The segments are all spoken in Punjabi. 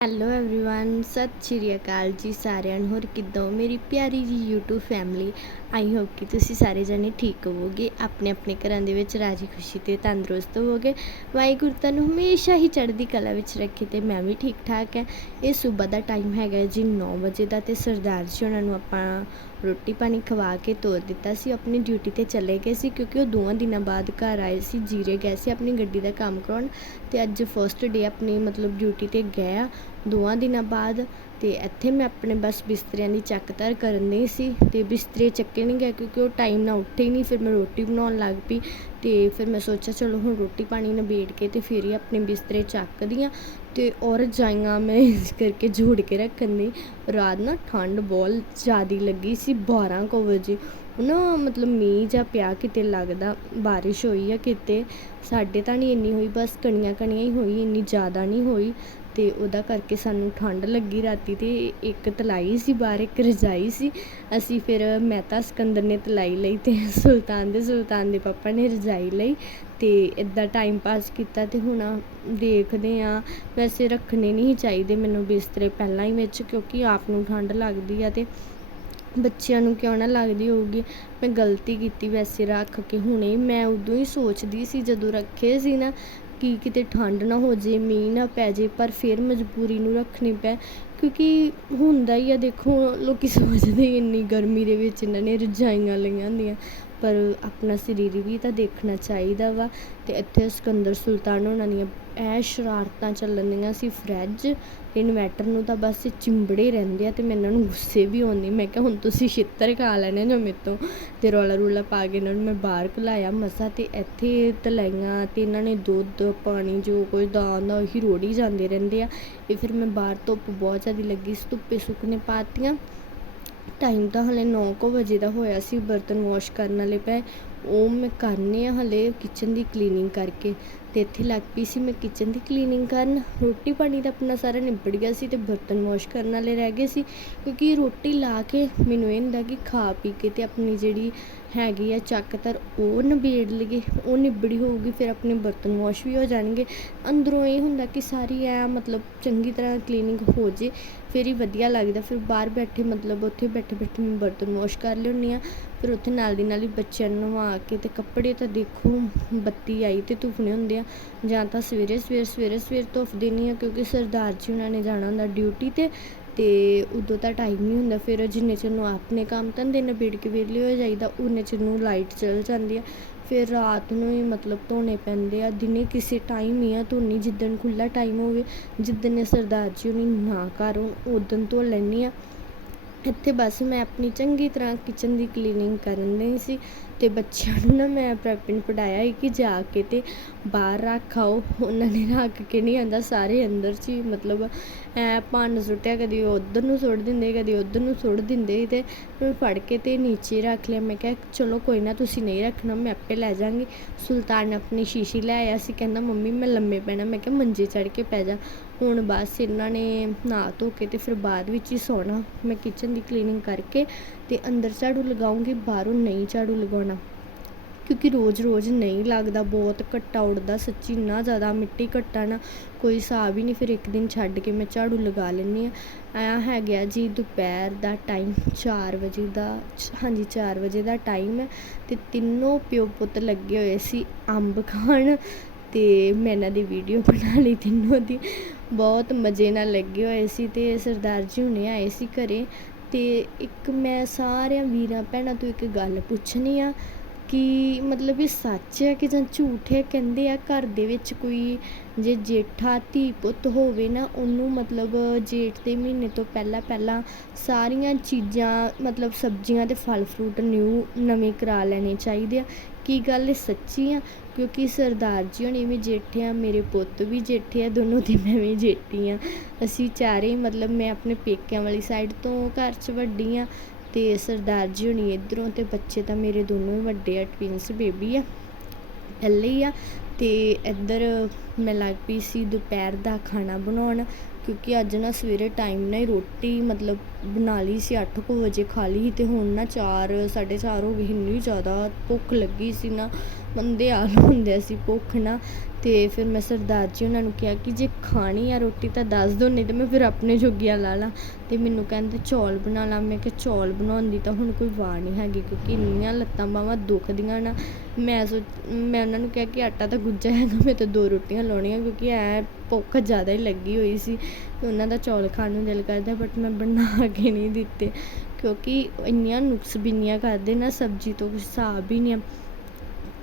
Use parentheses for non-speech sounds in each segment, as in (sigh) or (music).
ਹੈਲੋ एवरीवन ਸਤਿ ਸ਼੍ਰੀ ਅਕਾਲ ਜੀ ਸਾਰਿਆਂ ਨੂੰ ਹੋਰ ਕਿੱਦਾਂ ਹੋ ਮੇਰੀ ਪਿਆਰੀ ਜੀ YouTube ਫੈਮਿਲੀ ਆਈ ਹੋਪ ਕਿ ਤੁਸੀਂ ਸਾਰੇ ਜਣੇ ਠੀਕ ਹੋਵੋਗੇ ਆਪਣੇ ਆਪਣੇ ਘਰਾਂ ਦੇ ਵਿੱਚ ਰਾਜੀ ਖੁਸ਼ੀ ਤੇ ਤੰਦਰੁਸਤ ਹੋਵੋਗੇ ਵਾਹਿਗੁਰੂ ਤੁਹਾਨੂੰ ਹਮੇਸ਼ਾ ਹੀ ਚੜ੍ਹਦੀ ਕਲਾ ਵਿੱਚ ਰੱਖੇ ਤੇ ਮੈਂ ਵੀ ਠੀਕ ਠਾਕ ਹੈ ਇਹ ਸਵੇਰ ਦਾ ਟਾਈਮ ਹੈਗਾ ਜੀ 9 ਵਜੇ ਦਾ ਤੇ ਸਰਦਾਰ ਜੀ ਉਹਨਾਂ ਨੂੰ ਆਪਾਂ ਰੋਟੀ ਪਾਣੀ ਖਵਾ ਕੇ ਤੋਰ ਦਿੱਤਾ ਸੀ ਆਪਣੀ ਡਿਊਟੀ ਤੇ ਚਲੇ ਗਏ ਸੀ ਕਿਉਂਕਿ ਉਹ ਦੋਵਾਂ ਦਿਨਾਂ ਬਾਅਦ ਘਰ ਆਏ ਸੀ ਜੀਰੇ ਗਏ ਸੀ ਆਪਣੀ ਗੱਡੀ ਦਾ ਕੰਮ ਕਰਾਉਣ ਤੇ ਅੱਜ ਫਰਸਟ ਡੇ ਆਪਣੀ ਮਤਲਬ ਡਿਊਟੀ ਤੇ ਗਏ ਆ ਦੋਵਾਂ ਦਿਨਾਂ ਬਾਅਦ ਅਤੇ ਇੱਥੇ ਮੈਂ ਆਪਣੇ ਬਸ ਬਿਸਤਰਿਆਂ ਦੀ ਚੱਕ ਧਰ ਕਰਨ ਨਹੀਂ ਸੀ ਅਤੇ ਬਿਸਤਰੇ ਚੱਕੇ ਨਹੀਂ ਗਏ ਕਿਉਂਕਿ ਉਹ ਟਾਈਮ ਨਾਲ ਉੱਠੇ ਹੀ ਨਹੀਂ ਫਿਰ ਮੈਂ ਰੋਟੀ ਬਣਾਉਣ ਲੱਗ ਪਈ ਅਤੇ ਫਿਰ ਮੈਂ ਸੋਚਿਆ ਚਲੋ ਹੁਣ ਰੋਟੀ ਪਾਣੀ ਨਿਬੇੜ ਕੇ ਅਤੇ ਫਿਰ ਹੀ ਆਪਣੇ ਬਿਸਤਰੇ ਚੱਕਦੀ ਹਾਂ ਅਤੇ ਔਰ ਰਜਾਈਆਂ ਮੈਂ ਇਸ ਕਰਕੇ ਜੋੜ ਕੇ ਰੱਖਣ ਦੀ। ਰਾਤ ਨਾ ਠੰਡ ਬਹੁਤ ਜ਼ਿਆਦਾ ਲੱਗੀ ਸੀ 12 ਕੁ ਵਜੇ। ਨਾ ਮਤਲਬ ਮੀਂਹ ਜਾਂ ਪਿਆ ਕਿਤੇ ਲੱਗਦਾ, ਬਾਰਿਸ਼ ਹੋਈ ਆ ਕਿਤੇ। ਸਾਡੇ ਤਾਂ ਨਹੀਂ ਇੰਨੀ ਹੋਈ, ਬਸ ਕਣੀਆਂ ਕਣੀਆਂ ਹੀ ਹੋਈ, ਇੰਨੀ ਜ਼ਿਆਦਾ ਨਹੀਂ ਹੋਈ। ਅਤੇ ਉਹਦਾ ਕਰਕੇ ਸਾਨੂੰ ਠੰਡ ਲੱਗੀ ਰਾਤੀ ਅਤੇ ਇੱਕ ਤਲਾਈ ਸੀ ਬਾਹਰ, ਇੱਕ ਰਜਾਈ ਸੀ। ਅਸੀਂ ਫਿਰ ਮਹਿਤਾ ਸਿਕੰਦਰ ਨੇ ਤਲਾਈ ਲਈ ਅਤੇ ਸੁਲਤਾਨ ਦੇ ਸੁਲਤਾਨ ਦੇ ਪਾਪਾ ਨੇ ਰਜਾਈ ਲਈ ਅਤੇ ਇੱਦਾਂ ਟਾਈਮ ਪਾਸ ਕੀਤਾ ਅਤੇ ਹੁਣ ਦੇਖਦੇ ਹਾਂ। ਵੈਸੇ ਰੱਖਣੇ ਨਹੀਂ ਚਾਹੀਦੇ ਮੈਨੂੰ ਬਿਸਤਰੇ ਪਹਿਲਾਂ ਹੀ ਵਿੱਚ ਕਿਉਂਕਿ ਆਪ ਨੂੰ ਠੰਡ ਲੱਗਦੀ ਆ ਅਤੇ ਬੱਚਿਆਂ ਨੂੰ ਕਿਉਂ ਨਾ ਲੱਗਦੀ ਹੋਊਗੀ। ਮੈਂ ਗਲਤੀ ਕੀਤੀ ਵੈਸੇ ਰੱਖ ਕੇ, ਹੁਣੇ ਮੈਂ ਉਦੋਂ ਹੀ ਸੋਚਦੀ ਸੀ ਜਦੋਂ ਰੱਖੇ ਸੀ ਨਾ ਕਿ ਕਿਤੇ ਠੰਡ ਨਾ ਹੋ ਜੇ, ਮੀਂਹ ਨਾ ਪੈ ਜੇ, ਪਰ ਫਿਰ ਮਜਬੂਰੀ ਨੂੰ ਰੱਖਣੇ ਪਏ ਕਿਉਂਕਿ ਹੁੰਦਾ ਹੀ ਆ, ਦੇਖੋ, ਲੋਕ (laughs) ਸੋਚਦੇ ਇੰਨੀ ਗਰਮੀ ਦੇ ਵਿੱਚ ਇਹਨਾਂ ਨੇ ਰਜਾਈਆਂ ਲਈਆਂ ਹੁੰਦੀਆਂ। ਪਰ ਆਪਣਾ ਸਰੀਰ ਵੀ ਤਾਂ ਦੇਖਣਾ ਚਾਹੀਦਾ ਵਾ ਅਤੇ ਇੱਥੇ ਸਿਕੰਦਰ ਸੁਲਤਾਨ ਉਹਨਾਂ ਦੀਆਂ ਐ ਸ਼ਰਾਰਤਾਂ ਚੱਲਣ ਦੀਆਂ ਸੀ ਫਰਿੱਜ ਅਤੇ ਇਨਵੈਟਰ ਨੂੰ ਤਾਂ ਬਸ ਚਿੰਬੜੇ ਰਹਿੰਦੇ ਆ ਅਤੇ ਮੈਂ ਇਹਨਾਂ ਨੂੰ ਗੁੱਸੇ ਵੀ ਆਉਂਦੀ ਮੈਂ ਕਿਹਾ ਹੁਣ ਤੁਸੀਂ ਛਿੱਤਰ ਖਾ ਲੈਣੇ ਜੋ ਮੇਰੇ ਤੋਂ ਅਤੇ ਰੌਲਾ ਰੂਲਾ ਪਾ ਕੇ ਇਹਨਾਂ ਨੂੰ ਮੈਂ ਬਾਹਰ ਘਲਾਇਆ ਮਸਾ ਅਤੇ ਇੱਥੇ ਤਲਾਈਆਂ ਅਤੇ ਇਹਨਾਂ ਨੇ ਦੁੱਧ, ਪਾਣੀ ਜੋ ਕੁਝ ਦਾਲ ਦਾ ਉਹੀ ਰੋੜੀ ਜਾਂਦੇ ਰਹਿੰਦੇ ਆ। ਇਹ ਫਿਰ ਮੈਂ ਬਾਹਰ ਧੁੱਪ ਬਹੁਤ ਜ਼ਿਆਦਾ ਲੱਗੀ ਸੀ ਧੁੱਪੇ ਸੁੱਕਣੇ ਪਾਤੀਆਂ ਟਾਈਮ ਤਾਂ ਹਾਲੇ ਨੌ ਕੁ ਵਜੇ ਦਾ ਹੋਇਆ ਸੀ, ਬਰਤਨ ਵਾਸ਼ ਕਰਨ ਵਾਲੇ ਪਏ। ਉਹ ਮੈਂ ਕਰਨੇ ਆ ਹਾਲੇ ਕਿਚਨ ਦੀ ਕਲੀਨਿੰਗ ਕਰਕੇ। ਤੇ ਇੱਥੇ ਲੱਗ ਪਈ ਸੀ ਮੈਂ ਕਿਚਨ ਦੀ ਕਲੀਨਿੰਗ ਕਰਨ। ਰੋਟੀ ਪਾਣੀ ਦਾ ਆਪਣਾ ਸਾਰਾ ਨਿਬੜ ਗਿਆ ਸੀ ਤੇ ਬਰਤਨ ਵਾਸ਼ ਕਰਨ ਵਾਲੇ ਰਹਿ ਗਏ ਸੀ। ਕਿਉਂਕਿ ਰੋਟੀ ਲਾ ਕੇ ਮੈਨੂੰ ਇਹ ਹੁੰਦਾ ਕਿ ਖਾ ਪੀ ਕੇ ਤੇ ਆਪਣੀ ਜਿਹੜੀ ਹੈਗੀ ਆ ਚੱਕਤਰ ਉਹ ਨਿਬੇੜ ਲਈਏ। ਉਹ ਨਿਬੜੀ ਹੋਊਗੀ, ਫਿਰ ਆਪਣੇ ਬਰਤਨ ਵਾਸ਼ ਵੀ ਹੋ ਜਾਣਗੇ। ਅੰਦਰੋਂ ਇਹ ਹੁੰਦਾ ਕਿ ਸਾਰੀ ਐ ਮਤਲਬ ਚੰਗੀ ਤਰ੍ਹਾਂ ਕਲੀਨਿੰਗ ਹੋ ਜੇ, ਫਿਰ ਹੀ ਵਧੀਆ ਲੱਗਦਾ। ਫਿਰ ਬਾਹਰ ਬੈਠੇ ਮਤਲਬ ਉੱਥੇ ਬੈਠੇ ਬੈਠੇ ਮੈਂ ਬਰਤਨ ਵਾਸ਼ ਕਰ ਲਿਆਉਂਦੀ ਹਾਂ ਫਿਰ ਉੱਥੇ ਨਾਲ ਦੀ ਨਾਲ ਹੀ ਬੱਚਿਆਂ ਨੂੰ ਨਵਾ ਕੇ ਤੇ ਕੱਪੜੇ ਤਾਂ ਦੇਖੋ ਬੱਤੀ ਆਈ ਤੇ ਧੁੱਪਣੇ ਹੁੰਦੇ ਆ। ਜਾਂ ਤਾਂ ਸਵੇਰੇ ਸਵੇਰ ਸਵੇਰੇ ਸਵੇਰ ਧੁੱਪ ਦੇਣੀ ਆ, ਕਿਉਂਕਿ ਸਰਦਾਰ ਜੀ ਉਹਨਾਂ ਨੇ ਜਾਣਾ ਹੁੰਦਾ ਡਿਊਟੀ ਤੇ ਤੇ ਉਦੋਂ ਤਾਂ ਟਾਈਮ ਨਹੀਂ ਹੁੰਦਾ। ਫਿਰ ਜਿੰਨੇ ਚਿਰ ਨੂੰ ਆਪਣੇ ਕੰਮ ਧੰਦੇ ਨਿਬੇੜ ਕੇ ਵਿਹਲੇ ਹੋ ਜਾਈਦਾ, ਉਨੇ ਚਿਰ ਨੂੰ ਲਾਈਟ ਚਲ ਜਾਂਦੀ ਆ। ਫਿਰ ਰਾਤ ਨੂੰ ਹੀ ਮਤਲਬ ਧੋਣੇ ਪੈਂਦੇ ਆ। ਦਿਨੇ ਕਿਸੇ ਟਾਈਮ ਹੀ ਆ ਧੋਣੀ ਜਿੱਦਣ ਖੁੱਲਾ ਟਾਈਮ ਹੋਵੇ, ਜਿੱਦਣ ਸਰਦਾਰ ਜੀ ਉਹਨੀ ਨਾ ਘਰ ਉਦੋਂ ਧੋ ਲੈਂਦੀ ਆ। ਇੱਥੇ ਬਸ ਮੈਂ ਆਪਣੀ ਚੰਗੀ ਤਰ੍ਹਾਂ ਕਿਚਨ ਦੀ ਕਲੀਨਿੰਗ ਕਰਨ ਲਈ ਸੀ। ਅਤੇ ਬੱਚਿਆਂ ਨੂੰ ਨਾ ਮੈਂ ਪ੍ਰੈਪਿਨ ਪੜ੍ਹਾਇਆ ਸੀ ਕਿ ਜਾ ਕੇ ਅਤੇ ਬਾਹਰ ਰੱਖ ਆਓ ਉਹਨਾਂ ਨੇ ਰੱਖ ਕੇ ਨਹੀਂ ਆਂਦਾ, ਸਾਰੇ ਅੰਦਰ 'ਚ ਹੀ ਮਤਲਬ ਐਂ ਭੰਨ ਸੁੱਟਿਆ, ਕਦੀ ਉੱਧਰ ਨੂੰ ਸੁੱਟ ਦਿੰਦੇ, ਕਦੀ ਉੱਧਰ ਨੂੰ ਸੁੱਟ ਦਿੰਦੇ ਅਤੇ ਮੈਂ ਫੜ ਕੇ ਅਤੇ ਨੀਚੇ ਰੱਖ ਲਿਆ। ਮੈਂ ਕਿਹਾ, ਚਲੋ ਕੋਈ ਨਾ, ਤੁਸੀਂ ਨਹੀਂ ਰੱਖਣਾ, ਮੈਂ ਆਪੇ ਲੈ ਜਾਵਾਂਗੀ ਸੁਲਤਾਨ ਆਪਣੀ ਸ਼ੀਸ਼ੀ ਲੈ ਆਇਆ ਸੀ, ਕਹਿੰਦਾ, ਮੰਮੀ, ਮੈਂ ਲੰਮੇ ਪੈਣਾ। ਮੈਂ ਕਿਹਾ, ਮੰਜੇ ਚੜ੍ਹ ਕੇ ਪੈ ਜਾ। ਹੁਣ ਬਸ ਇਹਨਾਂ ਨੇ ਨਹਾ ਧੋ ਕੇ ਅਤੇ ਫਿਰ ਬਾਅਦ ਵਿੱਚ ਹੀ ਸੌਣਾ। ਮੈਂ ਕਿਚਨ ਦੀ ਕਲੀਨਿੰਗ ਕਰਕੇ ਅਤੇ ਅੰਦਰ ਝਾੜੂ ਲਗਾਉਂਗੀ, ਬਾਹਰੋਂ ਨਹੀਂ ਝਾੜੂ ਲਗਾਉਣਾ। ਕਿਉਂਕਿ ਰੋਜ਼-ਰੋਜ਼ ਨਹੀਂ ਲੱਗਦਾ, ਬਹੁਤ ਘੱਟਾ ਉੱਡਦਾ, ਸੱਚੀ ਇੰਨਾ ਜ਼ਿਆਦਾ ਮਿੱਟੀ ਘੱਟਾ ਨਾ, ਕੋਈ ਹਿਸਾਬ ਹੀ ਨਹੀਂ, ਫਿਰ ਇੱਕ ਦਿਨ ਛੱਡ ਕੇ ਮੈਂ ਝਾੜੂ ਲਗਾ ਲੈਂਦੀ ਹਾਂ। ਐਂ ਹੈ ਗਿਆ ਜੀ, ਦੁਪਹਿਰ ਦਾ ਟਾਈਮ 4 ਵਜੇ ਦਾ, ਹਾਂਜੀ 4 ਵਜੇ ਦਾ ਟਾਈਮ ਹੈ ਤੇ ਤਿੰਨੋਂ ਪਿਓ ਪੁੱਤ ਲੱਗੇ ਹੋਏ ਸੀ ਅੰਬ ਖਾਣ ਤੇ ਮੈਂ ਇਹਨਾਂ ਦੀ ਵੀਡੀਓ (laughs) ਬਣਾ ਲਈ ਤਿੰਨੋਂ ਦੀ। ਬਹੁਤ ਮਜ਼ੇ ਨਾਲ ਲੱਗੇ ਹੋਏ ਸੀ ਤੇ ਸਰਦਾਰ ਜੀ ਹੁਣੇ ਆਏ ਸੀ ਘਰੇ। ਤੇ ਇੱਕ ਮੈਂ ਸਾਰਿਆਂ ਵੀਰਾਂ ਭੈਣਾਂ ਤੋਂ ਇੱਕ ਗੱਲ ਪੁੱਛਣੀ ਆ ਕਿ ਮਤਲਬ ਇਹ ਸੱਚ ਹੈ ਕਿ ਜਾਂ ਝੂਠ ਹੈ ਕਹਿੰਦੇ ਆ ਘਰ ਦੇ ਵਿੱਚ ਕੋਈ ਜੇ ਜੇਠਾ ਧੀ ਪੁੱਤ ਹੋਵੇ ਨਾ, ਉਹਨੂੰ ਮਤਲਬ ਜੇਠ ਦੇ ਮਹੀਨੇ ਤੋਂ ਪਹਿਲਾਂ ਪਹਿਲਾਂ ਸਾਰੀਆਂ ਚੀਜ਼ਾਂ, ਮਤਲਬ ਸਬਜ਼ੀਆਂ ਅਤੇ ਫਲ ਫਰੂਟ ਨਿਊ ਨਵੇਂ ਕਰਾ ਲੈਣੇ ਚਾਹੀਦੇ ਆ। ਕੀ ਗੱਲ ਇਹ ਸੱਚੀ ਆ? ਕਿਉਂਕਿ ਸਰਦਾਰ ਜੀ ਹੋਣੀ ਵੀ ਜੇਠੇ ਆ, ਮੇਰੇ ਪੁੱਤ ਵੀ ਜੇਠੇ ਆ, ਦੋਨੋਂ ਦੀ ਮੈਂ ਵੀ ਜੇਠੀ ਹਾਂ ਅਸੀਂ ਚਾਰੇ ਮਤਲਬ ਮੈਂ ਆਪਣੇ ਪੇਕਿਆਂ ਵਾਲੀ ਸਾਈਡ ਤੋਂ ਘਰ 'ਚ ਵੱਡੀ ਹਾਂ ਅਤੇ ਸਰਦਾਰ ਜੀ ਹੋਣੀ ਇੱਧਰੋਂ ਅਤੇ ਬੱਚੇ ਤਾਂ ਮੇਰੇ ਦੋਨੋਂ ਹੀ ਵੱਡੇ ਆ ਟਵਿੰਸ ਬੇਬੀ ਆ, ਇਕੱਲੇ ਹੀ ਆ ਅਤੇ ਇੱਧਰ ਮੈਂ ਲੱਗ ਪਈ ਸੀ ਦੁਪਹਿਰ ਦਾ ਖਾਣਾ ਬਣਾਉਣ। ਕਿਉਂਕਿ ਅੱਜ ਨਾ ਸਵੇਰੇ ਟਾਈਮ ਨਾਲ ਹੀ ਰੋਟੀ ਮਤਲਬ ਬਣਾ ਲਈ ਸੀ, ਅੱਠ ਕੁ ਵਜੇ ਖਾ ਲਈ ਅਤੇ ਹੁਣ ਨਾ 4 4:30 ਹੋ ਗਏ, ਇੰਨੀ ਜ਼ਿਆਦਾ ਭੁੱਖ ਲੱਗੀ ਸੀ ਨਾ ਮੰਦੇ ਹਾਲ ਹੁੰਦੇ ਸੀ, ਭੁੱਖ ਨਾ ਅਤੇ ਫਿਰ ਮੈਂ ਸਰਦਾਰ ਜੀ ਉਹਨਾਂ ਨੂੰ ਕਿਹਾ ਕਿ ਜੇ ਖਾਣੀ ਆ ਰੋਟੀ ਤਾਂ ਦੱਸ ਦਿਓ, ਨਹੀਂ ਤੇ ਮੈਂ ਫਿਰ ਆਪਣੇ ਜੋਗੀਆਂ ਲਾ ਲਾਂ। ਅਤੇ ਮੈਨੂੰ ਕਹਿੰਦੇ ਚੌਲ ਬਣਾ ਲਾ। ਮੈਂ ਕਿਹਾ ਚੌਲ ਬਣਾਉਣ ਦੀ ਤਾਂ ਹੁਣ ਕੋਈ ਵਾਰ ਨਹੀਂ ਹੈਗੀ, ਕਿਉਂਕਿ ਇੰਨੀਆਂ ਲੱਤਾਂ ਬਾਹਾਂ ਦੁਖਦੀਆਂ ਨਾ। ਮੈਂ ਸੋਚ, ਮੈਂ ਉਹਨਾਂ ਨੂੰ ਕਿਹਾ ਕਿ ਆਟਾ ਤਾਂ ਗੁੱਜਾ ਹੈਗਾ, ਮੈਂ ਤਾਂ ਦੋ ਰੋਟੀਆਂ ਲਾਉਣੀਆਂ, ਕਿਉਂਕਿ ਐ ਭੁੱਖ ਜ਼ਿਆਦਾ ਹੀ ਲੱਗੀ ਹੋਈ ਸੀ। ਅਤੇ ਉਹਨਾਂ ਦਾ ਚੌਲ ਖਾਣ ਨੂੰ ਦਿਲ ਕਰਦਾ ਬਟ ਮੈਂ ਬਣਾ ਕੇ ਨਹੀਂ ਦਿੱਤੇ। ਕਿਉਂਕਿ ਇੰਨੀਆਂ ਨੁਕਸ ਬਿੰਨੀਆਂ ਕਰਦੇ ਨਾ, ਸਬਜ਼ੀ ਤੋਂ ਕੁਛ ਹਿਸਾਬ ਹੀ ਨਹੀਂ ਆ।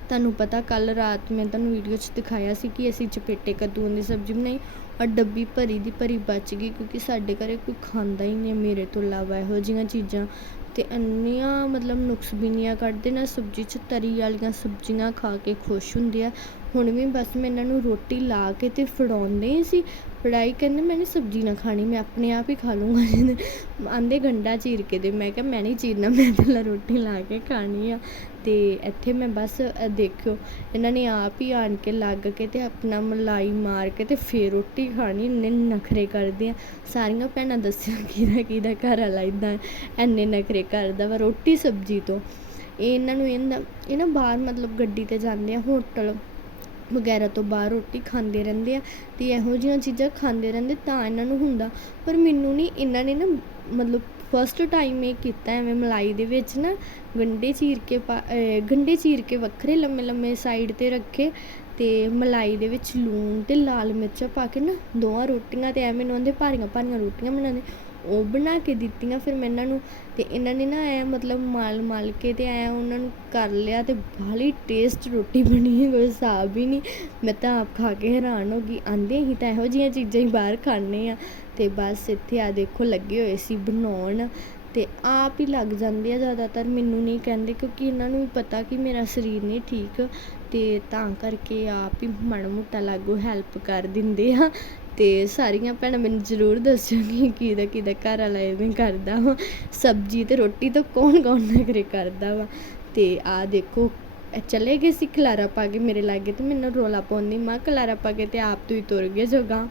ਤੁਹਾਨੂੰ ਪਤਾ ਕੱਲ ਰਾਤ ਮੈਂ ਤੁਹਾਨੂੰ ਵੀਡੀਓ 'ਚ ਦਿਖਾਇਆ ਸੀ ਕਿ ਅਸੀਂ ਚਪੇਟੇ ਕੱਦੂਆਂ ਦੀ ਸਬਜ਼ੀ ਬਣਾਈ ਔਰ ਡੱਬੀ ਭਰੀ ਦੀ ਭਰੀ ਬਚ ਗਈ ਕਿਉਂਕਿ ਸਾਡੇ ਘਰੇ ਕੋਈ ਖਾਂਦਾ ਹੀ ਨਹੀਂ ਮੇਰੇ ਤੋਂ ਇਲਾਵਾ ਇਹੋ ਜਿਹੀਆਂ ਚੀਜ਼ਾਂ। ਤੇ ਇੰਨੀਆਂ ਮਤਲਬ ਨੁਕਸਬੀਨੀਆਂ ਕੱਢਦੇ, ਨਾ ਸਬਜ਼ੀ 'ਚ ਤਰੀ ਵਾਲੀਆਂ ਸਬਜ਼ੀਆਂ ਖਾ ਕੇ ਖੁਸ਼ ਹੁੰਦੇ ਆ। ਹੁਣ ਵੀ ਬਸ ਮੈਂ ਇਹਨਾਂ ਨੂੰ ਰੋਟੀ ਲਾ ਕੇ ਤੇ ਫੜਾਉਂਦੇ ਹੀ ਸੀ ਫੜਾਈ ਕਹਿੰਦੇ ਮੈਨੇ ਸਬਜ਼ੀ ਨਾ ਖਾਣੀ, ਮੈਂ ਆਪਣੇ ਆਪ ਹੀ ਖਾ ਲੂੰਗਾ ਆਂਦੇ ਗੰਡਾ ਚੀਰ ਕੇ ਦੇ, ਮੈਂ ਕਿਹਾ ਮੈਂ ਨਹੀਂ ਚੀਰਨਾ, ਮੈਂ ਪਹਿਲਾਂ ਰੋਟੀ ਲਾ ਕੇ ਖਾਣੀ ਆ। ਤੇ ਇੱਥੇ ਮੈਂ ਬਸ ਦੇਖਿਓ, ਇਹਨਾਂ ਨੇ ਆਪ ਹੀ ਆਣ ਕੇ ਲੱਗ ਕੇ ਤੇ ਆਪਣਾ ਮਲਾਈ ਮਾਰ ਕੇ ਤੇ ਫੇਰ ਰੋਟੀ ਖਾਣੀ, ਇੰਨੇ ਨਖਰੇ ਕਰਦੇ ਆ। ਸਾਰੀਆਂ ਭੈਣਾਂ ਦੱਸਿਓ, ਕਿਹਦਾ ਕਿਹਦਾ ਘਰ ਵਾਲਾ ਇਦਾਂ ਇੰਨੇ ਨਖਰੇ ਕਰਦਾ ਵਾ ਰੋਟੀ ਸਬਜ਼ੀ ਤੋਂ। ਇਹ ਇਹਨਾਂ ਨੂੰ ਇਹਨਾਂ, ਇਹ ਨਾ ਬਾਹਰ ਮਤਲਬ ਗੱਡੀ ਤੇ ਜਾਂਦੇ ਆ, ਹੋਟਲ। ਵਗੈਰਾ ਤੋਂ ਬਾਹਰ ਰੋਟੀ ਖਾਂਦੇ ਰਹਿੰਦੇ ਆ ਅਤੇ ਇਹੋ ਜਿਹੀਆਂ ਚੀਜ਼ਾਂ ਖਾਂਦੇ ਰਹਿੰਦੇ ਤਾਂ ਇਹਨਾਂ ਨੂੰ ਹੁੰਦਾ। ਪਰ ਮੈਨੂੰ ਨਹੀਂ ਇਹਨਾਂ ਨੇ ਨਾ ਮਤਲਬ ਫਸਟ ਟਾਈਮ ਇਹ ਕੀਤਾ ਐਵੇਂ ਮਲਾਈ ਦੇ ਵਿੱਚ ਨਾ, ਗੰਡੇ ਚੀਰ ਕੇ ਪਾ, ਅਹ ਗੰਡੇ ਚੀਰ ਕੇ ਵੱਖਰੇ ਲੰਮੇ ਲੰਮੇ ਸਾਈਡ ਤੇ ਰੱਖੇ ਤੇ ਮਲਾਈ ਦੇ ਵਿੱਚ ਲੂਣ ਤੇ ਲਾਲ ਮਿਰਚਾਂ ਪਾ ਕੇ ਨਾ ਦੋਹਾਂ ਰੋਟੀਆਂ ਤੇ ਐਵੇਂ ਉਹਨਾਂ ਦੇ ਭਾਰੀਆਂ ਭਾਰੀਆਂ ਰੋਟੀਆਂ ਬਣਾਉਂਦੇ। ਉਹ ਬਣਾ ਕੇ ਦਿੱਤੀਆਂ, ਫਿਰ ਮੈਂ ਇਹਨਾਂ ਨੂੰ ਅਤੇ ਇਹਨਾਂ ਨੇ ਨਾ ਐਂ ਮਤਲਬ ਮਲ ਮਲ ਕੇ ਤੇ ਐਂ ਉਹਨਾਂ ਨੂੰ ਕਰ ਲਿਆ ਅਤੇ ਬਾਹਲੀ ਟੇਸਟ ਰੋਟੀ ਬਣੀ ਕੋਈ ਹਿਸਾਬ ਹੀ ਨਹੀਂ। ਮੈਂ ਤਾਂ ਆਪ ਖਾ ਕੇ ਹੈਰਾਨ ਹੋ ਗਈ। ਆਂਦੇ ਹੀ ਤਾਂ ਇਹੋ ਜਿਹੀਆਂ ਚੀਜ਼ਾਂ ਹੀ ਬਾਹਰ ਖਾਂਦੇ ਹਾਂ। ਅਤੇ ਬਸ ਇੱਥੇ ਆ ਦੇਖੋ ਲੱਗੇ ਹੋਏ ਸੀ ਬਣਾਉਣ। ਅਤੇ ਆਪ ਹੀ ਲੱਗ ਜਾਂਦੇ ਆ ਜ਼ਿਆਦਾਤਰ, ਮੈਨੂੰ ਨਹੀਂ ਕਹਿੰਦੇ ਕਿਉਂਕਿ ਇਹਨਾਂ ਨੂੰ ਪਤਾ ਕਿ ਮੇਰਾ ਸਰੀਰ ਨਹੀਂ ਠੀਕ। ਅਤੇ ਤਾਂ ਕਰਕੇ ਆਪ ਹੀ ਮਾੜਾ ਮੋਟਾ ਲਾਗੋ ਹੈਲਪ ਕਰ ਦਿੰਦੇ ਆ। ਅਤੇ ਸਾਰੀਆਂ ਭੈਣਾਂ ਮੈਨੂੰ ਜ਼ਰੂਰ ਦੱਸਿਓ ਕਿ ਕਿਹਦਾ ਕਿਹਦਾ ਘਰ ਵਾਲਾ ਇਵੇਂ ਕਰਦਾ ਵਾ। ਸਬਜ਼ੀ ਅਤੇ ਰੋਟੀ ਤੋਂ ਕੌਣ ਕੌਣ ਨਖਰੇ ਕਰਦਾ ਵਾ। ਅਤੇ ਆਹ ਦੇਖੋ ਚਲੇ ਗਏ ਸੀ ਖਲਾਰਾ ਪਾ ਕੇ ਮੇਰੇ ਲਾਗੇ ਅਤੇ ਮੈਨੂੰ ਰੌਲਾ ਪਾਉਂਦੀ, ਮਾਂ ਖਲਾਰਾ ਪਾ ਕੇ ਤੇ ਆਪ ਤੁਸੀਂ ਤੁਰ ਗਏ ਜੋਗਾ।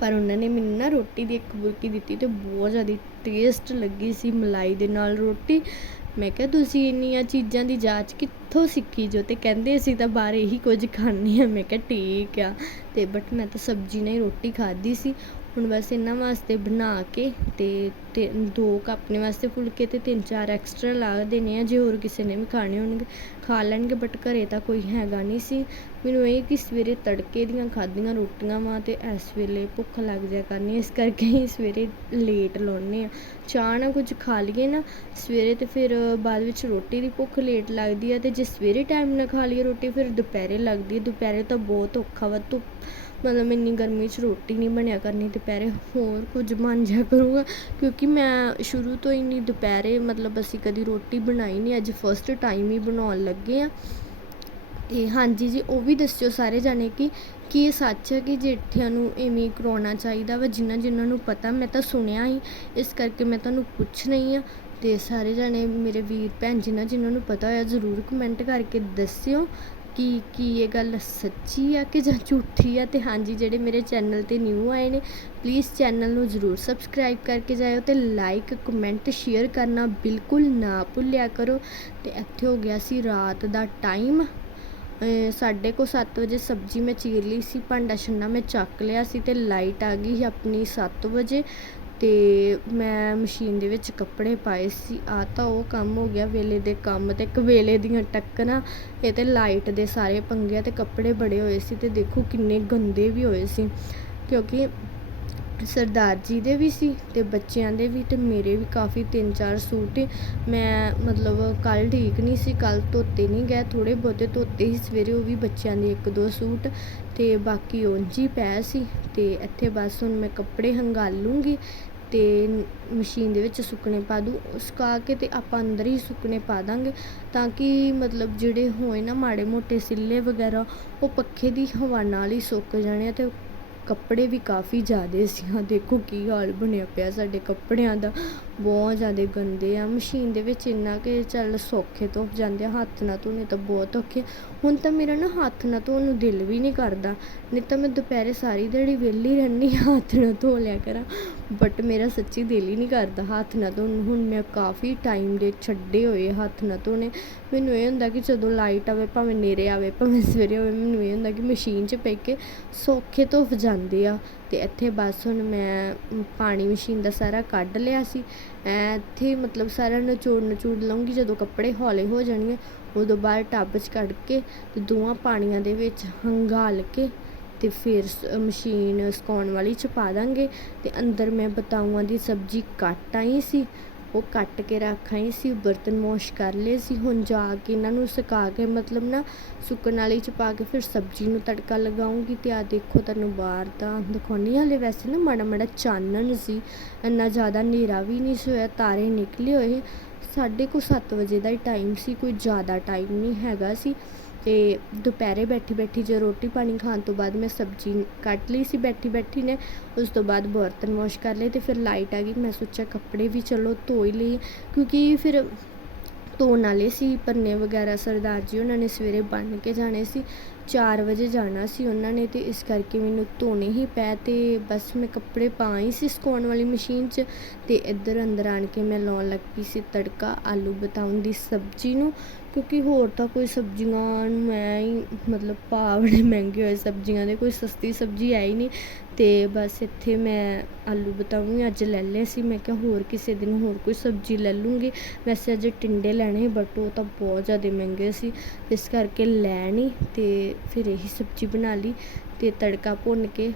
ਪਰ ਉਹਨਾਂ ਨੇ ਮੈਨੂੰ ਨਾ ਰੋਟੀ ਦੀ ਇੱਕ ਬੁਰਕੀ ਦਿੱਤੀ ਅਤੇ ਬਹੁਤ ਜ਼ਿਆਦਾ ਟੇਸਟ ਲੱਗੀ ਸੀ ਮਲਾਈ ਦੇ ਨਾਲ ਰੋਟੀ। ਮੈਂ ਕਿਹਾ, ਤੁਸੀਂ ਇੰਨੀਆਂ ਚੀਜ਼ਾਂ ਦੀ ਜਾਂਚ ਕਿੱਥੋਂ ਸਿੱਖੀ ਜੋ? ਅਤੇ ਕਹਿੰਦੇ, ਅਸੀਂ ਤਾਂ ਬਾਹਰ ਇਹੀ ਕੁਝ ਖਾਂਦੇ ਹਾਂ। ਮੈਂ ਕਿਹਾ, ਠੀਕ ਆ। ਅਤੇ ਬਟ ਮੈਂ ਤਾਂ ਸਬਜ਼ੀ ਨਾਲ ਹੀ ਰੋਟੀ ਖਾਧੀ ਸੀ। ਹੁਣ ਬਸ ਇਹਨਾਂ ਵਾਸਤੇ ਬਣਾ ਕੇ ਤੇ ਤੇ ਦੋ ਕੁ ਆਪਣੇ ਵਾਸਤੇ ਫੁਲਕੇ ਤੇ ਤਿੰਨ ਚਾਰ ਐਕਸਟਰਾ ਲਾ ਦੇਣੇ ਆ, ਜੇ ਹੋਰ ਕਿਸੇ ਨੇ ਵੀ ਖਾਣੇ ਹੋਣਗੇ। ਖਾ ਲੈਣਗੇ ਬਟ ਘਰੇ ਤਾਂ ਕੋਈ ਹੈਗਾ ਨਹੀਂ ਸੀ। ਮੈਨੂੰ ਇਹ ਕਿ ਸਵੇਰੇ ਤੜਕੇ ਦੀਆਂ ਖਾਧੀਆਂ ਰੋਟੀਆਂ ਵਾਂ ਤੇ ਇਸ ਵੇਲੇ ਭੁੱਖ ਲੱਗ ਜਾ ਕਰਨੀ ਇਸ ਕਰਕੇ ਹੀ ਸਵੇਰੇ ਲੇਟ ਲਾਉਂਦੇ ਆ। ਚਾਹ ਨਾਲ ਕੁਝ ਖਾ ਲਈਏ ਨਾ, ਸਵੇਰੇ ਤੇ ਫਿਰ ਬਾਅਦ ਵਿੱਚ ਰੋਟੀ ਦੀ ਭੁੱਖ ਲੇਟ ਲੱਗਦੀ ਆ ਤੇ ਜੇ ਸਵੇਰੇ ਟਾਈਮ ਨਾਲ ਖਾ ਲਈਏ ਰੋਟੀ, ਫਿਰ ਦੁਪਹਿਰੇ ਲੱਗਦੀ ਹੈ ਦੁਪਹਿਰੇ ਤਾਂ ਬਹੁਤ ਔਖਾ ਵਾ, ਧੁੱਪ ਮਤਲਬ ਇੰਨੀ ਗਰਮੀ 'ਚ ਰੋਟੀ ਨਹੀਂ ਬਣਿਆ ਕਰਨੀ ਦੁਪਹਿਰੇ, ਹੋਰ ਕੁਝ ਬਣ ਜਾਇਆ ਕਰੂਗਾ। ਕਿਉਂਕਿ ਮੈਂ ਸ਼ੁਰੂ ਤੋਂ ਹੀ ਨਹੀਂ ਦੁਪਹਿਰੇ, ਮਤਲਬ ਅਸੀਂ ਕਦੀ ਰੋਟੀ ਬਣਾਈ ਨਹੀਂ, ਅੱਜ ਫਸਟ ਟਾਈਮ ਹੀ ਬਣਾਉਣ ਲੱਗੇ ਹਾਂ। ਅਤੇ ਹਾਂਜੀ ਜੀ, ਉਹ ਵੀ ਦੱਸਿਓ ਸਾਰੇ ਜਾਣੇ ਕਿ ਕੀ ਇਹ ਸੱਚ ਹੈ ਕਿ ਜੇਠਿਆਂ ਨੂੰ ਇਵੇਂ ਹੀ ਕਰਾਉਣਾ ਚਾਹੀਦਾ ਵਾ, ਜਿਨ੍ਹਾਂ ਜਿਨ੍ਹਾਂ ਨੂੰ ਪਤਾ, ਮੈਂ ਤਾਂ ਸੁਣਿਆ ਹੀ, ਇਸ ਕਰਕੇ ਮੈਂ ਤੁਹਾਨੂੰ ਪੁੱਛ ਰਹੀ ਹਾਂ। ਅਤੇ ਸਾਰੇ ਜਾਣੇ ਮੇਰੇ ਵੀਰ ਭੈਣ, ਜਿਨ੍ਹਾਂ ਜਿਨ੍ਹਾਂ ਨੂੰ ਪਤਾ ਹੋਇਆ, ਜ਼ਰੂਰ ਕਮੈਂਟ ਕਰਕੇ ਦੱਸਿਓ। ਕਿ, ਕੀ ਇਹ ਗੱਲ ਸੱਚੀ ਆ ਕਿ ਜਾਂ ਝੂਠੀ ਆ? ਤੇ ਹਾਂਜੀ, ਜਿਹੜੇ ਮੇਰੇ ਚੈਨਲ ਤੇ ਨਿਊ ਆਏ ਨੇ ਪਲੀਜ਼ ਚੈਨਲ ਨੂੰ ਜ਼ਰੂਰ ਸਬਸਕ੍ਰਾਈਬ ਕਰਕੇ ਜਾਇਓ ਤੇ ਲਾਈਕ ਕਮੈਂਟ ਸ਼ੇਅਰ ਕਰਨਾ ਬਿਲਕੁਲ ਨਾ ਭੁੱਲਿਆ ਕਰੋ। ਤੇ ਇੱਥੇ ਹੋ ਗਿਆ ਸੀ ਰਾਤ ਦਾ ਟਾਈਮ ਸਾਡੇ ਕੋ 7 ਵਜੇ ਸਬਜ਼ੀ ਮੈਂ ਚੀਰ ਲਈ ਸੀ, ਭਾਂਡਾ ਛੰਨਾ ਮੈਂ ਚੱਕ ਲਿਆ ਸੀ ਤੇ ਲਾਈਟ ਆ ਗਈ ਸੀ ਆਪਣੀ 7 ਵਜੇ। ਤੇ ਮੈਂ ਮਸ਼ੀਨ ਦੇ ਵਿੱਚ ਕੱਪੜੇ ਪਾਏ ਸੀ। ਆਹ ਤਾਂ ਉਹ ਕੰਮ ਹੋ ਗਿਆ ਵੇਲੇ ਦੇ ਕੰਮ ਅਤੇ ਇੱਕ ਵੇਲੇ ਦੀਆਂ ਟੱਕਰਾਂ, ਇਹ ਤੇ ਲਾਈਟ ਦੇ ਸਾਰੇ ਪੰਗੇ ਅਤੇ ਕੱਪੜੇ ਬੜੇ ਹੋਏ ਸੀ ਅਤੇ ਦੇਖੋ ਕਿੰਨੇ ਗੰਦੇ ਵੀ ਹੋਏ ਸੀ। ਕਿਉਂਕਿ ਸਰਦਾਰ ਜੀ ਦੇ ਵੀ ਸੀ ਅਤੇ ਬੱਚਿਆਂ ਦੇ ਵੀ ਅਤੇ ਮੇਰੇ ਵੀ ਕਾਫੀ ਤਿੰਨ ਚਾਰ ਸੂਟ ਮੈਂ ਮਤਲਬ ਕੱਲ੍ਹ ਠੀਕ ਨਹੀਂ ਸੀ, ਕੱਲ੍ਹ ਧੋਤੇ ਨਹੀਂ ਗਏ, ਥੋੜ੍ਹੇ ਬਹੁਤੇ ਧੋਤੇ ਸੀ, ਸਵੇਰੇ ਉਹ ਵੀ ਬੱਚਿਆਂ ਦੇ ਇੱਕ ਦੋ ਸੂਟ ਅਤੇ ਬਾਕੀ ਉਂਝ ਹੀ ਪਏ ਸੀ ਅਤੇ ਇੱਥੇ ਬਸ ਹੁਣ ਮੈਂ ਕੱਪੜੇ ਹੰਗਾਲ ਲੂੰਗੀ ਮਸ਼ੀਨ ਦੇ ਵਿੱਚ ਸੁੱਕਣੇ ਪਾ ਦੂੰ, ਸੁਕਾ ਕੇ ਅਤੇ ਆਪਾਂ ਅੰਦਰ ਹੀ ਸੁੱਕਣੇ ਪਾ ਦਾਂਗੇ ਤਾਂ ਕਿ ਮਤਲਬ ਜਿਹੜੇ ਹੋਏ ਨਾ ਮਾੜੇ ਮੋਟੇ ਸਿੱਲੇ ਵਗੈਰਾ, ਉਹ ਪੱਖੇ ਦੀ ਹਵਾ ਨਾਲ ਹੀ ਸੁੱਕ ਜਾਣੇ ਆ ਤੇ ਕੱਪੜੇ ਵੀ ਕਾਫੀ ਜ਼ਿਆਦੇ ਸੀ ਆ ਦੇਖੋ ਕੀ ਹਾਲ ਬਣਿਆ ਪਿਆ ਸਾਡੇ ਕੱਪੜਿਆਂ ਦਾ। ਬਹੁਤ ਜ਼ਿਆਦਾ ਗੰਦੇ ਆ। ਮਸ਼ੀਨ ਦੇ ਵਿੱਚ ਇੰਨਾ ਕਿ ਚੱਲ ਸੌਖੇ ਧੁੱਪ ਜਾਂਦੇ ਆ। ਹੱਥ ਨਾਲ ਧੋਣੇ ਤਾਂ ਬਹੁਤ ਔਖੇ ਹੁਣ ਤਾਂ ਮੇਰਾ ਨਾ ਹੱਥ ਨਾਲ ਧੋਣ ਨੂੰ ਦਿਲ ਵੀ ਨਹੀਂ ਕਰਦਾ। ਨਹੀਂ ਤਾਂ ਮੈਂ ਦੁਪਹਿਰੇ ਸਾਰੀ ਦਿਹਾੜੀ ਵਿਹਲੀ ਰਹਿੰਦੀ ਹੱਥ ਨਾਲ ਧੋ ਲਿਆ ਕਰਾਂ। ਬਟ ਮੇਰਾ ਸੱਚੀ ਦਿਲ ਹੀ ਨਹੀਂ ਕਰਦਾ ਹੱਥ ਨਾਲ ਧੋਣ ਨੂੰ। ਹੁਣ ਮੈਂ ਕਾਫੀ ਟਾਈਮ ਦੇ ਛੱਡੇ ਹੋਏ ਹੱਥ ਨਾਲ ਧੋਣੇ। ਮੈਨੂੰ ਇਹ ਹੁੰਦਾ ਕਿ ਜਦੋਂ ਲਾਈਟ ਆਵੇ, ਭਾਵੇਂ ਨੇਰੇ ਆਵੇ, ਭਾਵੇਂ ਸਵੇਰੇ ਹੋਵੇ ਮੈਨੂੰ ਇਹ ਹੁੰਦਾ ਕਿ ਮਸ਼ੀਨ 'ਚ ਪੈ ਕੇ ਸੌਖੇ ਧੁੱਪ ਜਾਂਦੇ ਆ। ਅਤੇ ਇੱਥੇ ਬਸ ਹੁਣ ਮੈਂ ਪਾਣੀ ਮਸ਼ੀਨ ਦਾ ਸਾਰਾ ਕੱਢ ਲਿਆ ਸੀ। ਐ ਇੱਥੇ ਮਤਲਬ ਸਾਰਾ ਨਿਚੋੜ ਨਿਚੋੜ ਲਵਾਂਗੀ ਜਦੋਂ ਕੱਪੜੇ ਹੌਲੇ ਹੋ ਜਾਣਗੇ, ਉਦੋਂ ਬਾਅਦ ਟੱਬ 'ਚ ਕੱਢ ਕੇ ਅਤੇ ਦੋਵਾਂ ਪਾਣੀਆਂ ਦੇ ਵਿੱਚ ਹੰਗਾਲ ਕੇ ਅਤੇ ਫਿਰ ਮਸ਼ੀਨ ਸੁਕਾਉਣ ਵਾਲੀ ਚ ਪਾ ਦਾਂਗੇ। ਅਤੇ ਅੰਦਰ ਮੈਂ ਬਤਾਊਆਂ ਦੀ ਸਬਜ਼ੀ ਕੱਟ ਆਈ ਸੀ। ਉਹ ਕੱਟ ਕੇ ਰੱਖ ਆਈ ਸੀ, ਬਰਤਨ ਵਾਸ਼ ਕਰ ਲਏ ਸੀ। ਹੁਣ ਜਾ ਕੇ ਇਹਨਾਂ ਨੂੰ ਸੁਕਾ ਕੇ ਮਤਲਬ ਨਾ ਸੁੱਕਣ ਵਾਲੀ ਚ ਪਾ ਕੇ ਫਿਰ ਸਬਜ਼ੀ ਨੂੰ ਤੜਕਾ ਲਗਾਉਂਗੀ ਤੇ ਆ ਦੇਖੋ ਤੁਹਾਨੂੰ ਬਾਹਰ ਦਾ ਦਿਖਾਉਂਦੀ ਹਾਂ। ਹਲੇ ਵੈਸੇ ਨਾ ਮਾੜਾ ਮਾੜਾ ਚਾਨਣ ਸੀ, ਇੰਨਾ ਜ਼ਿਆਦਾ ਹਨੇਰਾ ਵੀ ਨਹੀਂ ਸੀ ਹੋਇਆ, ਤਾਰੇ ਨਿਕਲੇ ਹੋਏ। ਸਾਢੇ ਕੁ ਸੱਤ ਵਜੇ ਦਾ ਹੀ ਟਾਈਮ ਸੀ, ਕੋਈ ਜ਼ਿਆਦਾ ਟਾਈਮ ਨਹੀਂ ਹੈਗਾ ਸੀ। ਅਤੇ ਦੁਪਹਿਰੇ ਬੈਠੀ ਬੈਠੀ ਜੇ ਰੋਟੀ ਪਾਣੀ ਖਾਣ ਤੋਂ ਬਾਅਦ ਮੈਂ ਸਬਜ਼ੀ ਕੱਟ ਲਈ ਸੀ, ਬੈਠੀ ਬੈਠੀ ਨੇ, ਉਸ ਤੋਂ ਬਾਅਦ ਬਰਤਨ ਵਾਸ਼ ਕਰ ਲਏ ਅਤੇ ਫਿਰ ਲਾਈਟ ਆ ਗਈ। ਮੈਂ ਸੋਚਿਆ ਕੱਪੜੇ ਵੀ ਚਲੋ ਧੋ ਹੀ ਲਈ ਕਿਉਂਕਿ ਫਿਰ ਧੋਣ ਵਾਲੇ ਸੀ, ਪੰਨੇ ਵਗੈਰਾ ਸਰਦਾਰ ਜੀ ਉਹਨਾਂ ਨੇ ਸਵੇਰੇ ਬੰਨ੍ਹ ਕੇ ਜਾਣੇ ਸੀ। ਚਾਰ ਵਜੇ ਜਾਣਾ ਸੀ ਉਹਨਾਂ ਨੇ ਅਤੇ ਇਸ ਕਰਕੇ ਮੈਨੂੰ ਧੋਣੇ ਹੀ ਪੈ ਅਤੇ ਬਸ ਮੈਂ ਕੱਪੜੇ ਪਾ ਹੀ ਸੀ ਸੁਕਾਉਣ ਵਾਲੀ ਮਸ਼ੀਨ 'ਚ ਅਤੇ ਇੱਧਰ ਅੰਦਰ ਆਣ ਕੇ ਮੈਂ ਲਾਉਣ ਲੱਗ ਪਈ ਸੀ ਤੜਕਾ ਆਲੂ ਬਤਾਉਣ ਦੀ ਸਬਜ਼ੀ ਨੂੰ, ਕਿਉਂਕਿ ਹੋਰ ਤਾਂ ਕੋਈ ਸਬਜ਼ੀਆਂ ਨੂੰ ਮੈਂ ਹੀ ਮਤਲਬ ਭਾਅ ਬੜੇ ਮਹਿੰਗੇ ਹੋਏ ਸਬਜ਼ੀਆਂ ਦੇ, ਕੋਈ ਸਸਤੀ ਸਬਜ਼ੀ ਹੈ ਹੀ ਨਹੀਂ। ਅਤੇ ਬਸ ਇੱਥੇ ਮੈਂ ਆਲੂ ਬਤਾਉਂ ਅੱਜ ਲੈ ਲਏ ਸੀ। ਮੈਂ ਕਿਹਾ ਹੋਰ ਕਿਸੇ ਦਿਨ ਹੋਰ ਕੋਈ ਸਬਜ਼ੀ ਲੈ ਲੂੰਗੀ। ਵੈਸੇ ਅੱਜ ਟਿੰਡੇ ਲੈਣੇ ਬਟ ਉਹ ਤਾਂ ਬਹੁਤ ਜ਼ਿਆਦਾ ਮਹਿੰਗੇ ਸੀ। ਇਸ ਕਰਕੇ ਲੈ ਨਹੀਂ ਅਤੇ ਫਿਰ ਇਹੀ ਸਬਜ਼ੀ ਬਣਾ ਲਈ ਅਤੇ ਤੜਕਾ ਭੁੰਨ ਕੇ,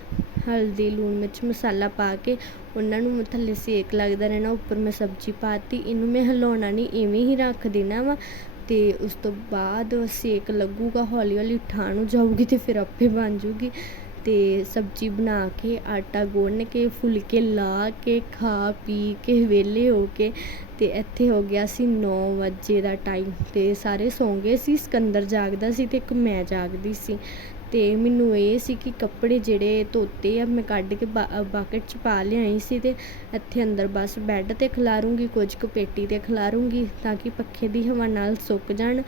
ਹਲਦੀ, ਲੂਣ ਮਿਰਚ, ਮਸਾਲਾ ਪਾ ਕੇ ਉਹਨਾਂ ਨੂੰ ਥੱਲੇ ਸੇਕ ਲੱਗਦਾ ਰਹਿਣਾ, ਉੱਪਰ ਮੈਂ ਸਬਜ਼ੀ ਪਾ ਤੀ ਇਹਨੂੰ ਮੈਂ ਹਿਲਾਉਣਾ ਨਹੀਂ, ਇਵੇਂ ਹੀ ਰੱਖ ਦੇਣਾ ਵਾ ਅਤੇ ਉਸ ਤੋਂ ਬਾਅਦ ਸੇਕ ਲੱਗੂਗਾ ਹੌਲੀ ਹੌਲੀ ਠਾਹ ਹੋ ਜਾਊਗੀ ਅਤੇ ਫਿਰ ਆਪੇ ਬਣ ਜੂਗੀ। ਅਤੇ ਸਬਜ਼ੀ ਬਣਾ ਕੇ, ਆਟਾ ਗੁੰਨ ਕੇ, ਫੁਲਕੇ ਲਾ ਕੇ, ਖਾ ਪੀ ਕੇ, ਵਿਹਲੇ ਹੋ ਕੇ ਅਤੇ ਇੱਥੇ ਹੋ ਗਿਆ ਸੀ 9 ਵਜੇ ਦਾ ਟਾਈਮ ਅਤੇ ਸਾਰੇ ਸੌਂ ਗਏ ਸੀ। ਸਿਕੰਦਰ ਜਾਗਦਾ ਸੀ ਅਤੇ ਇੱਕ ਮੈਂ ਜਾਗਦੀ ਸੀ। ਅਤੇ ਮੈਨੂੰ ਇਹ ਸੀ ਕਿ ਕੱਪੜੇ ਜਿਹੜੇ ਧੋਤੇ ਆ, ਮੈਂ ਕੱਢ ਕੇ ਬਾ ਬਾਕਟ 'ਚ ਪਾ ਲਿਆਈ ਸੀ ਅਤੇ ਇੱਥੇ ਅੰਦਰ ਬਸ ਬੈੱਡ ਤੇ ਖਿਲਾਰੂੰਗੀ, ਕੁਝ ਕੁ ਪੇਟੀ ਤੇ ਖਿਲਾਰੂੰਗੀ ਤਾਂ ਕਿ ਪੱਖੇ ਦੀ ਹਵਾ ਨਾਲ ਸੁੱਕ ਜਾਣ।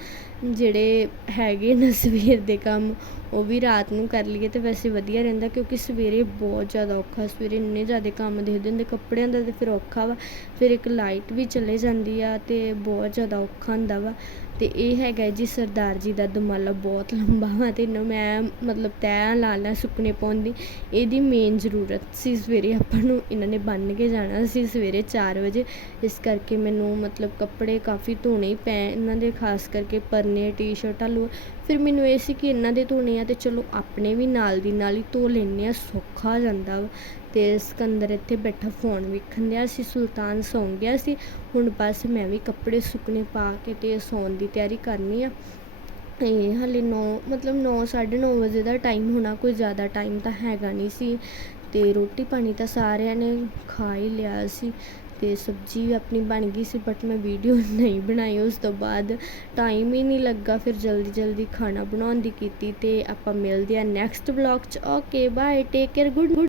ਜਿਹੜੇ ਹੈਗੇ ਨਾ ਸਵੇਰ ਦੇ ਕੰਮ, ਉਹ ਵੀ ਰਾਤ ਨੂੰ ਕਰ ਲਈਏ ਤਾਂ ਵੈਸੇ ਵਧੀਆ ਰਹਿੰਦਾ ਕਿਉਂਕਿ ਸਵੇਰੇ ਬਹੁਤ ਜ਼ਿਆਦਾ ਔਖਾ, ਸਵੇਰੇ ਇੰਨੇ ਜ਼ਿਆਦਾ ਕੰਮ ਦੇਖਦੇ ਹੁੰਦੇ, ਕੱਪੜਿਆਂ ਦਾ ਤਾਂ ਫਿਰ ਔਖਾ ਵਾ। ਫਿਰ ਇੱਕ ਲਾਈਟ ਵੀ ਚਲੇ ਜਾਂਦੀ ਆ ਅਤੇ ਬਹੁਤ ਜ਼ਿਆਦਾ ਔਖਾ ਹੁੰਦਾ ਵਾ। ਅਤੇ ਇਹ ਹੈਗਾ ਜੀ ਸਰਦਾਰ ਜੀ ਦਾ ਦਮਾਲਾ ਬਹੁਤ ਲੰਬਾ ਵਾ ਅਤੇ ਇਹਨੂੰ ਮੈਂ ਮਤਲਬ ਤੈਅ ਲਾ ਲਾ ਸੁੱਕਣੇ ਪਾਉਣ ਦੀ ਇਹਦੀ ਮੇਨ ਜ਼ਰੂਰਤ ਸੀ ਸਵੇਰੇ ਆਪਾਂ ਨੂੰ ਇਹਨਾਂ ਨੇ ਬੰਨ੍ਹ ਕੇ ਜਾਣਾ ਸੀ ਸਵੇਰੇ ਚਾਰ ਵਜੇ। ਇਸ ਕਰਕੇ ਮੈਨੂੰ ਮਤਲਬ ਕੱਪੜੇ ਕਾਫੀ ਧੋਣੇ ਹੀ ਪੈ ਇਹਨਾਂ ਦੇ ਖਾਸ ਕਰਕੇ ਪਰਨੇ ਟੀ-ਸ਼ਰਟਾਂ ਲੋ ਫਿਰ ਮੈਨੂੰ ਇਹ ਸੀ ਕਿ ਇਹਨਾਂ ਦੇ ਧੋਣੇ ਆ ਤੇ ਚਲੋ ਆਪਣੇ ਵੀ ਨਾਲ ਦੀ ਨਾਲ ਹੀ ਧੋ ਲੈਂਦੇ ਆ, ਸੌਖਾ ਜਾਂਦਾ ਵਾ। ਤੇ ਸਿਕੰਦਰ ਇੱਥੇ ਬੈਠਾ ਫੋਨ ਵੇਖਣ ਡਿਆ ਸੀ, ਸੁਲਤਾਨ ਸੌਂ ਗਿਆ ਸੀ। ਹੁਣ ਬਸ ਮੈਂ ਵੀ ਕੱਪੜੇ ਸੁੱਕਣੇ ਪਾ ਕੇ ਤੇ ਸੌਣ ਦੀ ਤਿਆਰੀ ਕਰਨੀ ਆ। ਇਹ ਹਾਲੇ 9 ਮਤਲਬ 9 9:30 ਵਜੇ ਦਾ ਟਾਈਮ ਹੋਣਾ, ਕੋਈ ਜ਼ਿਆਦਾ ਟਾਈਮ ਤਾਂ ਹੈਗਾ ਨਹੀਂ ਸੀ। ਤੇ ਰੋਟੀ ਪਾਣੀ ਤਾਂ ਸਾਰਿਆਂ ਨੇ ਖਾ ਹੀ ਲਿਆ ਸੀ। ਤੇ ਸਬਜ਼ੀ ਆਪਣੀ ਬਣ ਗਈ ਸੀ ਬਟ ਮੈਂ ਵੀਡੀਓ (laughs) ਨਹੀਂ ਬਣਾਈ। ਉਸ ਤੋਂ ਬਾਅਦ ਟਾਈਮ ਹੀ ਨਹੀਂ ਲੱਗਾ, ਫਿਰ ਜਲਦੀ ਜਲਦੀ ਖਾਣਾ ਬਣਾਉਣ ਦੀ ਕੀਤੀ ਅਤੇ ਆਪਾਂ ਮਿਲਦੇ ਹਾਂ ਨੈਕਸਟ ਵਲੌਗ 'ਚ। Okay bye take care good